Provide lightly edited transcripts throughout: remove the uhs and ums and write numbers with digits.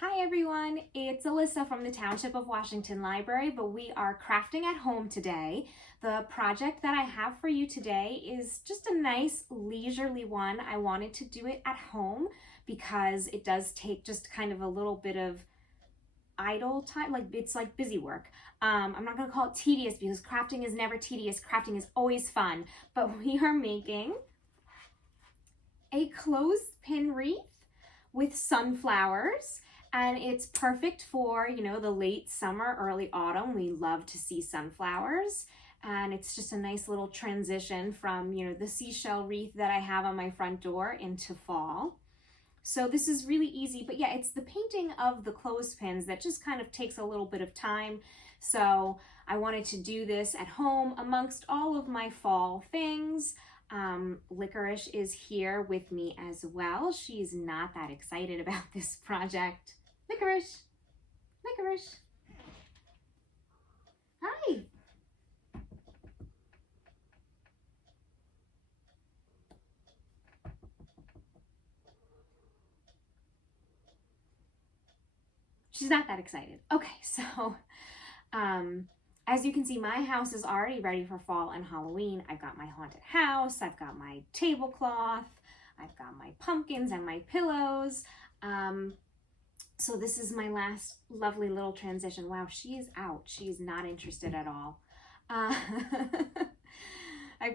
Hi everyone, it's Alyssa from the Township of Washington Library, but we are crafting at home today. The project that I have for you today is just a nice leisurely one. I wanted to do it at home because it does take just kind of a little bit of idle time, like it's like busy work. I'm not gonna call it tedious because crafting is never tedious, crafting is always fun, but we are making a clothespin wreath with sunflowers. And it's perfect for, the late summer, early autumn. We love to see sunflowers. And it's just a nice little transition from, the seashell wreath that I have on my front door into fall. So this is really easy, but yeah, it's the painting of the clothespins that just kind of takes a little bit of time. So I wanted to do this at home amongst all of my fall things. Licorice is here with me as well. She's not that excited about this project. Licorice, Licorice. Hi. She's not that excited. Okay, so as you can see, my house is already ready for fall and Halloween. I've got my haunted house, I've got my tablecloth, I've got my pumpkins and my pillows. So this is my last lovely little transition. Wow, she is out. She's not interested at all. I've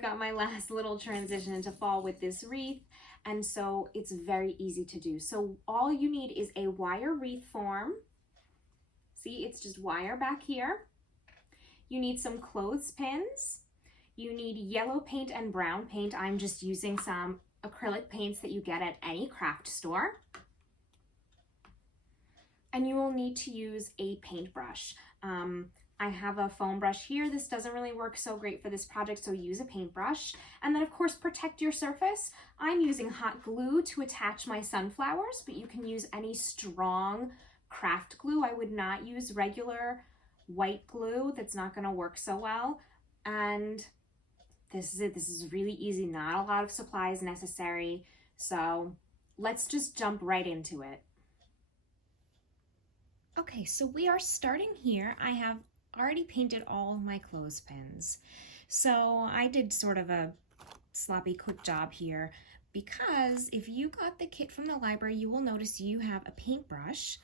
got my last little transition into fall with this wreath, and so it's very easy to do. So all you need is a wire wreath form. See, it's just wire back here. You need some clothespins. You need yellow paint and brown paint. I'm just using some acrylic paints that you get at any craft store. And you will need to use a paintbrush. I have a foam brush here. This doesn't really work so great for this project, so use a paintbrush. And then of course, protect your surface. I'm using hot glue to attach my sunflowers, but you can use any strong craft glue. I would not use regular white glue. That's not gonna work so well. And this is it. This is really easy, not a lot of supplies necessary. So let's just jump right into it. Okay, so we are starting here. I have already painted all of my clothespins. So I did sort of a sloppy quick job here because if you got the kit from the library, you will notice you have a paintbrush.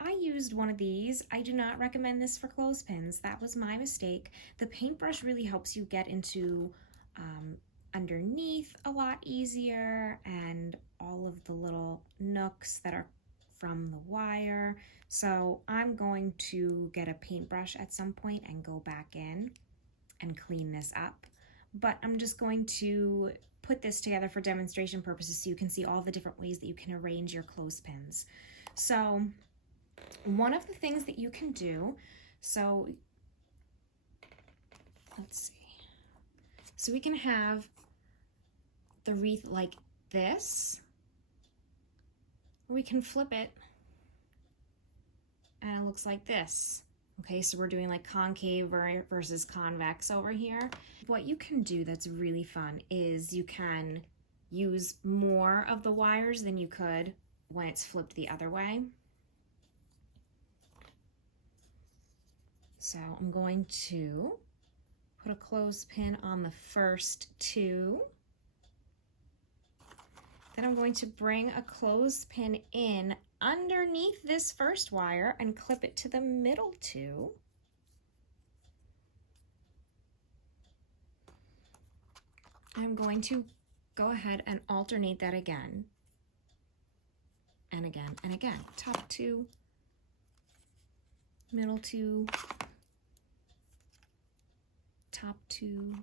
I used one of these. I do not recommend this for clothespins. That was my mistake. The paintbrush really helps you get into underneath a lot easier and all of the little nooks that are from the wire. So I'm going to get a paintbrush at some point and go back in and clean this up. But I'm just going to put this together for demonstration purposes so you can see all the different ways that you can arrange your clothespins. So one of the things that you can do, so let's see. So we can have the wreath like this, or we can flip it and it looks like this. Okay, so we're doing like concave versus convex over here. What you can do that's really fun is you can use more of the wires than you could when it's flipped the other way. So I'm going to put a clothespin on the first two. Then I'm going to bring a clothespin in underneath this first wire and clip it to the middle two. I'm going to go ahead and alternate that again and again and again. Top two, middle two, top two,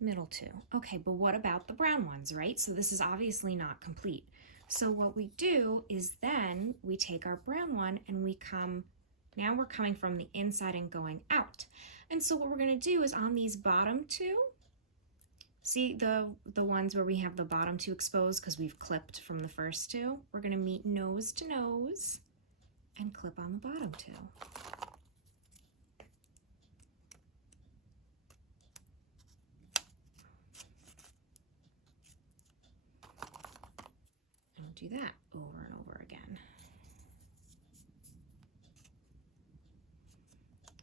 middle two. Okay, but what about the brown ones, right? So this is obviously not complete. So what we do is then we take our brown one and we come, now we're coming from the inside and going out. And so what we're gonna do is on these bottom two, see the ones where we have the bottom two exposed because we've clipped from the first two, we're gonna meet nose to nose and clip on the bottom two. do that over and over again.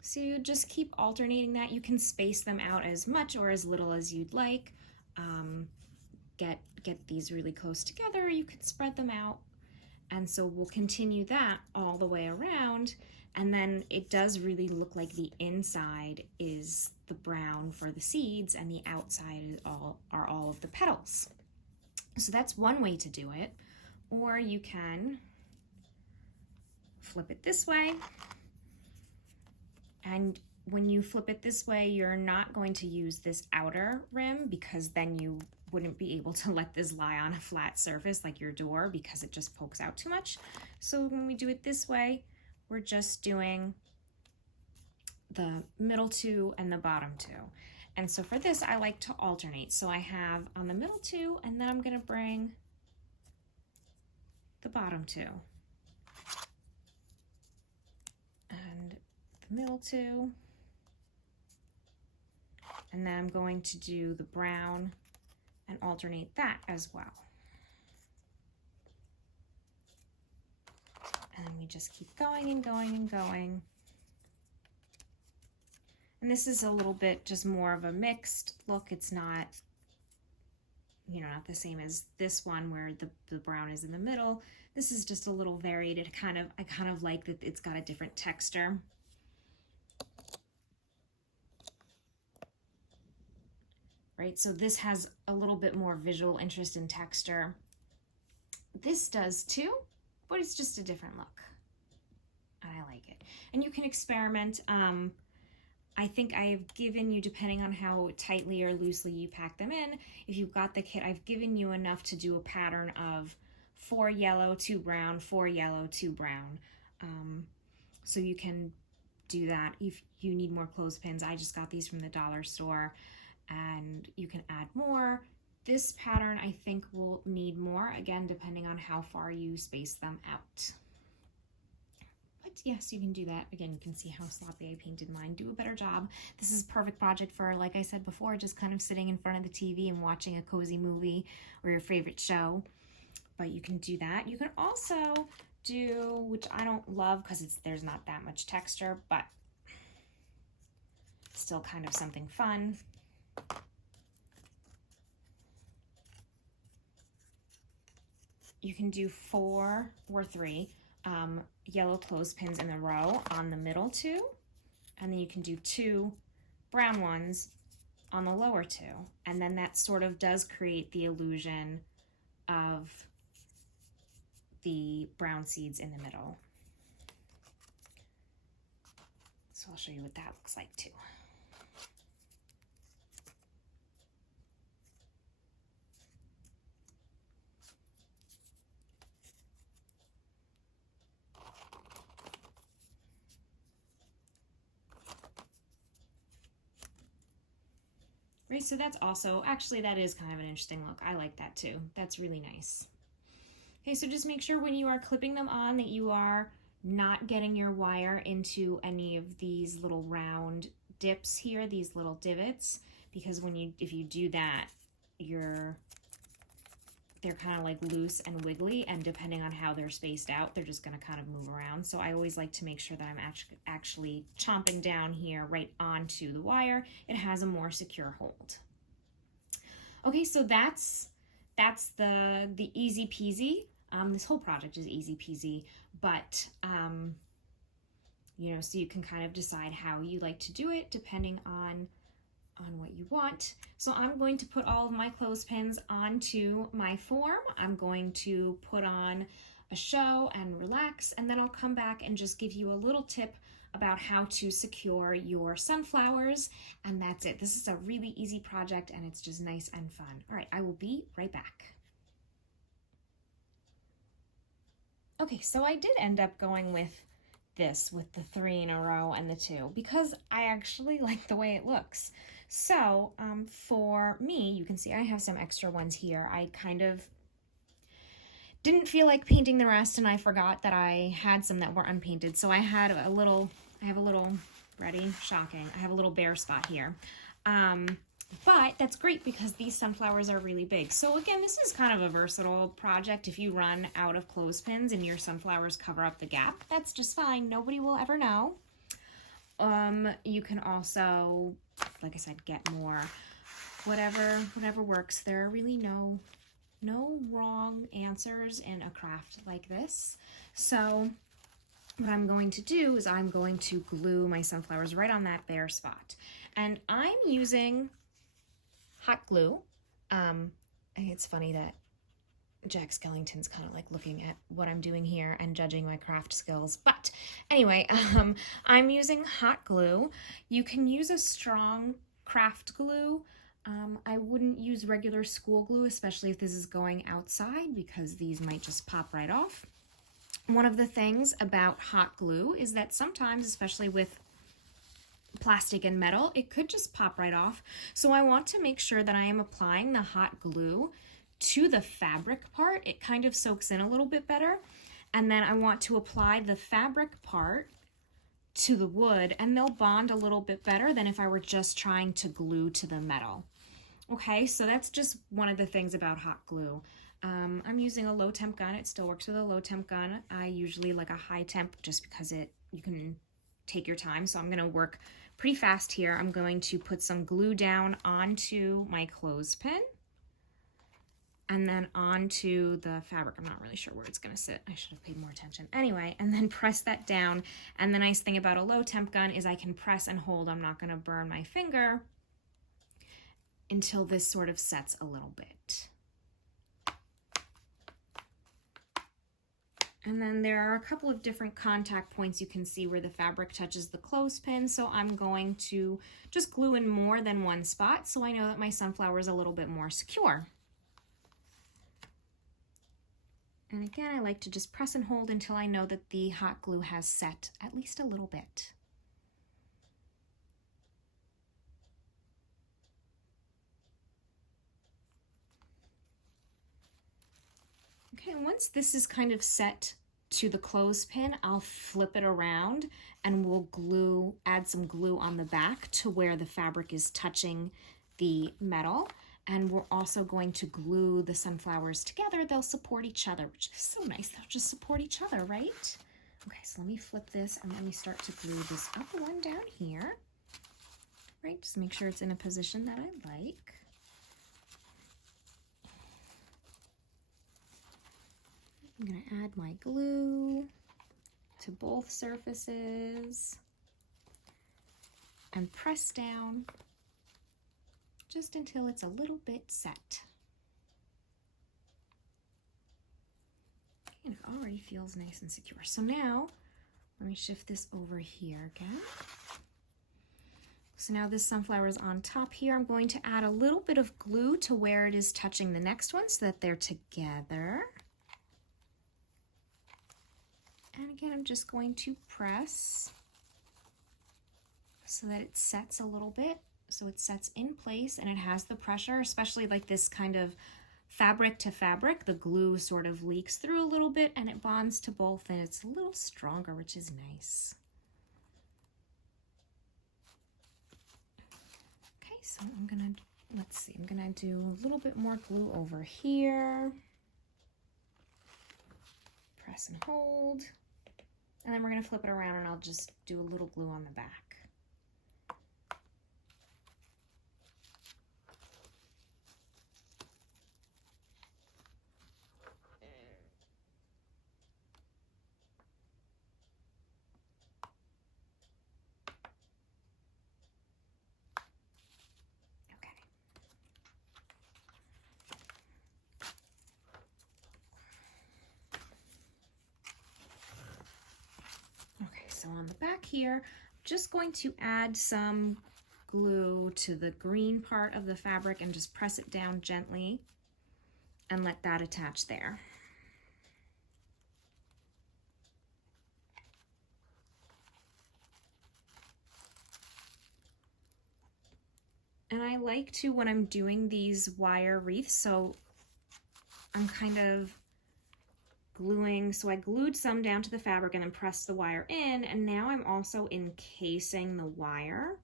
So you just keep alternating that. You can space them out as much or as little as you'd like. Get these really close together. You could spread them out. And so we'll continue that all the way around. And then it does really look like the inside is the brown for the seeds and the outside are all of the petals. So that's one way to do it. Or you can flip it this way. And when you flip it this way, you're not going to use this outer rim because then you wouldn't be able to let this lie on a flat surface like your door because it just pokes out too much. So when we do it this way, we're just doing the middle two and the bottom two. And so for this, I like to alternate. So I have on the middle two, and then I'm gonna bring the bottom two. And the middle two. And then I'm going to do the brown and alternate that as well. And we just keep going and going and going. And this is a little bit just more of a mixed look. It's not, you know, not the same as this one where the brown is in the middle. This is just a little varied. I kind of like that it's got a different texture. Right, so this has a little bit more visual interest in texture. This does too, but it's just a different look. And I like it. And you can experiment. I think I have given you, depending on how tightly or loosely you pack them in, if you've got the kit, I've given you enough to do a pattern of 4 yellow, 2 brown, 4 yellow, 2 brown. So you can do that. If you need more clothespins, I just got these from the dollar store. And you can add more. This pattern I think will need more, again, depending on how far you space them out. But yes, you can do that. Again, you can see how sloppy I painted mine. Do a better job. This is a perfect project for, like I said before, just kind of sitting in front of the TV and watching a cozy movie or your favorite show. But you can do that. You can also do, which I don't love because there's not that much texture, but still kind of something fun. You can do 4 or 3 yellow clothespins in a row on the middle 2, and then you can do 2 brown ones on the lower 2, and then that sort of does create the illusion of the brown seeds in the middle. So I'll show you what that looks like too. Right, so that's also, actually that is kind of an interesting look. I like that too. That's really nice. Okay, so just make sure when you are clipping them on that you are not getting your wire into any of these little round dips here, these little divots, because if you do that, they're kind of like loose and wiggly, and depending on how they're spaced out, they're just going to kind of move around. So I always like to make sure that I'm actually chomping down here right onto the wire. It has a more secure hold. Okay, so that's the easy peasy. This whole project is easy peasy, but you know, so you can kind of decide how you like to do it depending on what you want. So I'm going to put all of my clothespins onto my form. I'm going to put on a show and relax, and then I'll come back and just give you a little tip about how to secure your sunflowers, and that's it. This is a really easy project and it's just nice and fun. All right, I will be right back. Okay, so I did end up going with this, with the 3 in a row and the 2, because I actually like the way it looks. So for me, you can see I have some extra ones here. I kind of didn't feel like painting the rest, and I forgot that I had some that were unpainted. So I have a little, ready, shocking, I have a little bare spot here. But that's great because these sunflowers are really big. So again, this is kind of a versatile project. If you run out of clothespins and your sunflowers cover up the gap, that's just fine. Nobody will ever know. You can also, like I said, get more. Whatever works. There are really no wrong answers in a craft like this. So what I'm going to do is I'm going to glue my sunflowers right on that bare spot. And I'm using hot glue. It's funny that Jack Skellington's kind of like looking at what I'm doing here and judging my craft skills. But anyway, I'm using hot glue. You can use a strong craft glue. I wouldn't use regular school glue, especially if this is going outside, because these might just pop right off. One of the things about hot glue is that sometimes, especially with plastic and metal, it could just pop right off. So I want to make sure that I am applying the hot glue to the fabric part. It kind of soaks in a little bit better. And then I want to apply the fabric part to the wood, and they'll bond a little bit better than if I were just trying to glue to the metal. Okay, so that's just one of the things about hot glue. I'm using a low temp gun. It still works with a low temp gun. I usually like a high temp just because you can take your time. So I'm going to work pretty fast here. I'm going to put some glue down onto my clothespin and then onto the fabric. I'm not really sure where it's going to sit. I should have paid more attention. Anyway, and then press that down. And the nice thing about a low temp gun is I can press and hold. I'm not going to burn my finger until this sort of sets a little bit. And then there are a couple of different contact points you can see where the fabric touches the clothespin. So I'm going to just glue in more than one spot so I know that my sunflower is a little bit more secure. And again, I like to just press and hold until I know that the hot glue has set at least a little bit. Okay, once this is kind of set to the clothespin, I'll flip it around and we'll add some glue on the back to where the fabric is touching the metal. And we're also going to glue the sunflowers together. They'll support each other, which is so nice. They'll just support each other, right? Okay, so let me flip this and let me start to glue this upper one down here. Right, just make sure it's in a position that I like. I'm going to add my glue to both surfaces and press down just until it's a little bit set. And it already feels nice and secure. So now, let me shift this over here again. So now this sunflower is on top here. I'm going to add a little bit of glue to where it is touching the next one so that they're together. And again, I'm just going to press so that it sets a little bit, so it sets in place and it has the pressure, especially like this kind of fabric to fabric. The glue sort of leaks through a little bit and it bonds to both and it's a little stronger, which is nice. Okay, so I'm gonna do a little bit more glue over here. Press and hold. And then we're going to flip it around and I'll just do a little glue on the back. So on the back here, I'm just going to add some glue to the green part of the fabric and just press it down gently and let that attach there. And I like to, when I'm doing these wire wreaths, so I'm kind of gluing, so I glued some down to the fabric and then pressed the wire in, and now I'm also encasing the wire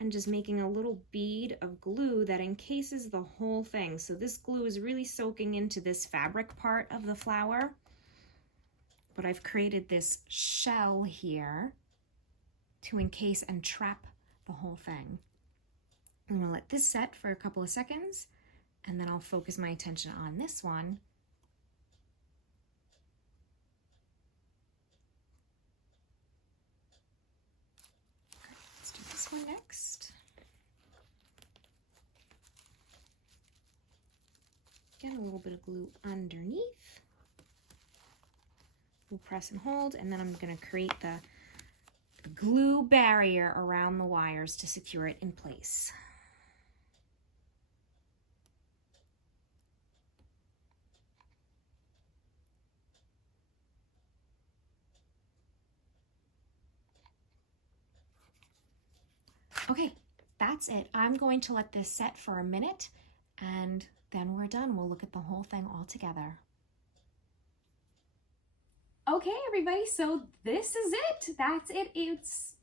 and just making a little bead of glue that encases the whole thing. So this glue is really soaking into this fabric part of the flower, but I've created this shell here to encase and trap the whole thing. I'm gonna let this set for a couple of seconds, and then I'll focus my attention on this one. Let's do this one next. Get a little bit of glue underneath. We'll press and hold, and then I'm going to create the glue barrier around the wires to secure it in place. Okay, that's it. I'm going to let this set for a minute, and then we're done. We'll look at the whole thing all together. Okay, everybody, so this is it. That's it. It's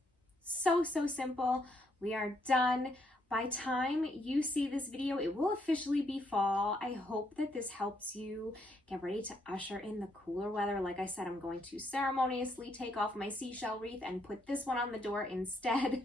so simple. We are done. By time you see this video, it will officially be fall. I hope that this helps you get ready to usher in the cooler weather. Like I said, I'm going to ceremoniously take off my seashell wreath and put this one on the door instead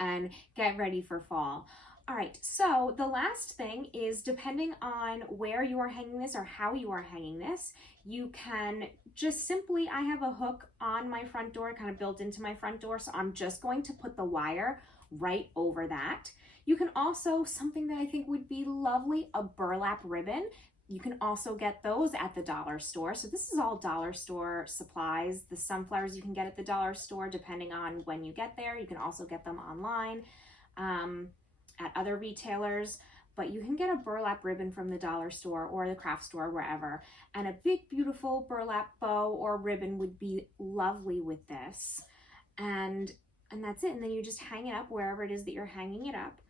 and get ready for fall. All right, so the last thing is, depending on where you are hanging this or how you are hanging this, you can just simply, I have a hook on my front door, kind of built into my front door, so I'm just going to put the wire right over that. You can also, something that I think would be lovely, a burlap ribbon. You can also get those at the dollar store. So this is all dollar store supplies. The sunflowers you can get at the dollar store depending on when you get there. You can also get them online at other retailers, but you can get a burlap ribbon from the dollar store or the craft store, wherever. And a big, beautiful burlap bow or ribbon would be lovely with this. And that's it. And then you just hang it up wherever it is that you're hanging it up.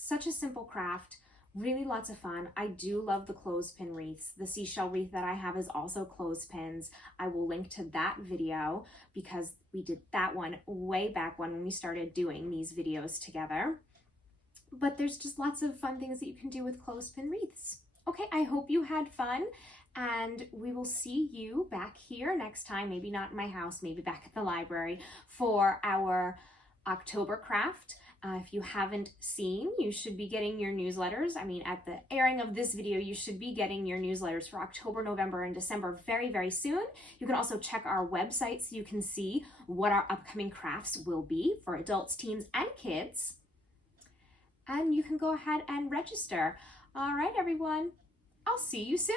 Such a simple craft, really lots of fun. I do love the clothespin wreaths. The seashell wreath that I have is also clothespins. I will link to that video because we did that one way back when we started doing these videos together. But there's just lots of fun things that you can do with clothespin wreaths. Okay, I hope you had fun, and we will see you back here next time, maybe not in my house, maybe back at the library, for our October craft. If you haven't seen, you should be getting your newsletters. I mean, at the airing of this video, you should be getting your newsletters for October, November, and December very soon. You can also check our website so you can see what our upcoming crafts will be for adults, teens, and kids. And you can go ahead and register. All right, everyone. I'll see you soon.